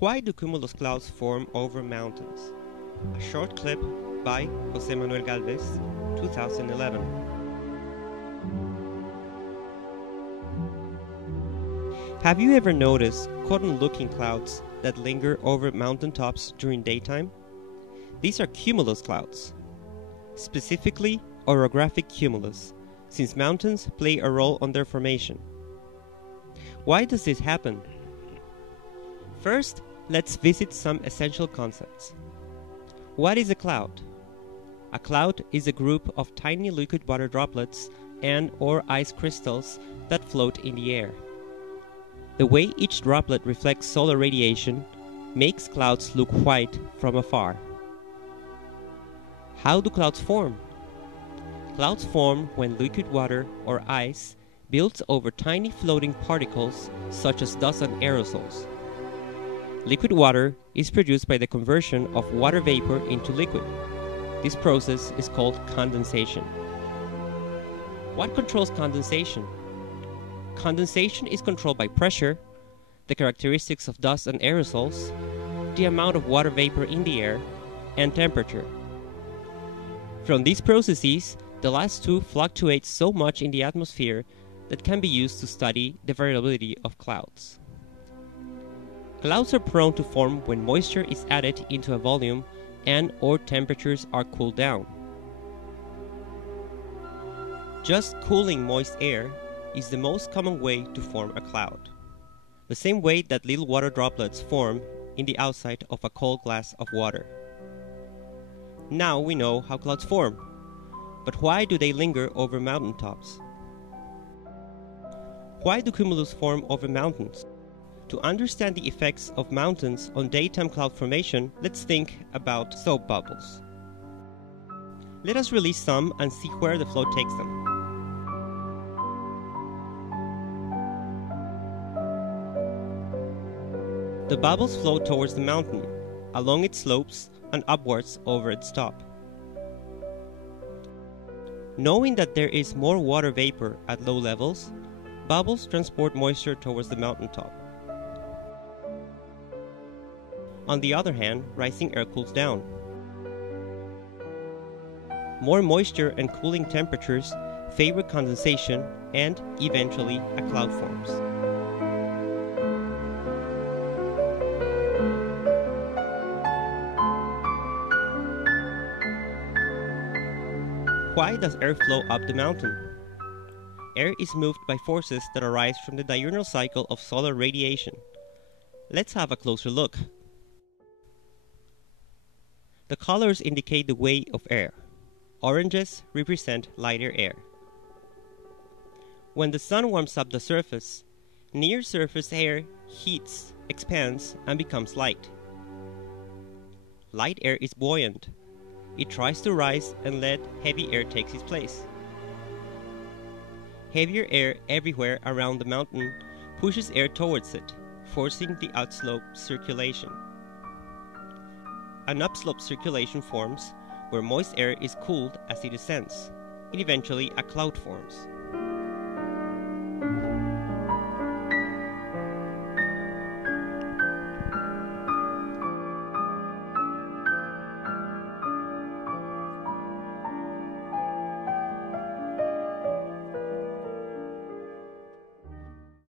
Why do cumulus clouds form over mountains? A short clip by José Manuel Galvez, 2011. Have you ever noticed cotton-looking clouds that linger over mountaintops during daytime? These are cumulus clouds, specifically orographic cumulus, since mountains play a role on their formation. Why does this happen? First, let's visit some essential concepts. What is a cloud? A cloud is a group of tiny liquid water droplets and/or ice crystals that float in the air. The way each droplet reflects solar radiation makes clouds look white from afar. How do clouds form? Clouds form when liquid water or ice builds over tiny floating particles such as dust and aerosols. Liquid water is produced by the conversion of water vapor into liquid. This process is called condensation. What controls condensation? Condensation is controlled by pressure, the characteristics of dust and aerosols, the amount of water vapor in the air, and temperature. From these processes, the last two fluctuate so much in the atmosphere that can be used to study the variability of clouds. Clouds are prone to form when moisture is added into a volume and/or temperatures are cooled down. Just cooling moist air is the most common way to form a cloud, the same way that little water droplets form in the outside of a cold glass of water. Now we know how clouds form, but why do they linger over mountaintops? Why do cumulus form over mountains? To understand the effects of mountains on daytime cloud formation, let's think about soap bubbles. Let us release some and see where the flow takes them. The bubbles flow towards the mountain, along its slopes, and upwards over its top. Knowing that there is more water vapor at low levels, bubbles transport moisture towards the mountaintop. On the other hand, rising air cools down. More moisture and cooling temperatures favor condensation, and eventually a cloud forms. Why does air flow up the mountain? Air is moved by forces that arise from the diurnal cycle of solar radiation. Let's have a closer look. The colors indicate the way of air. Oranges represent lighter air. When the sun warms up the surface, near-surface air heats, expands, and becomes light. Light air is buoyant. It tries to rise and let heavy air take its place. Heavier air everywhere around the mountain pushes air towards it, forcing the upslope circulation. An upslope circulation forms where moist air is cooled as it descends, and eventually a cloud forms.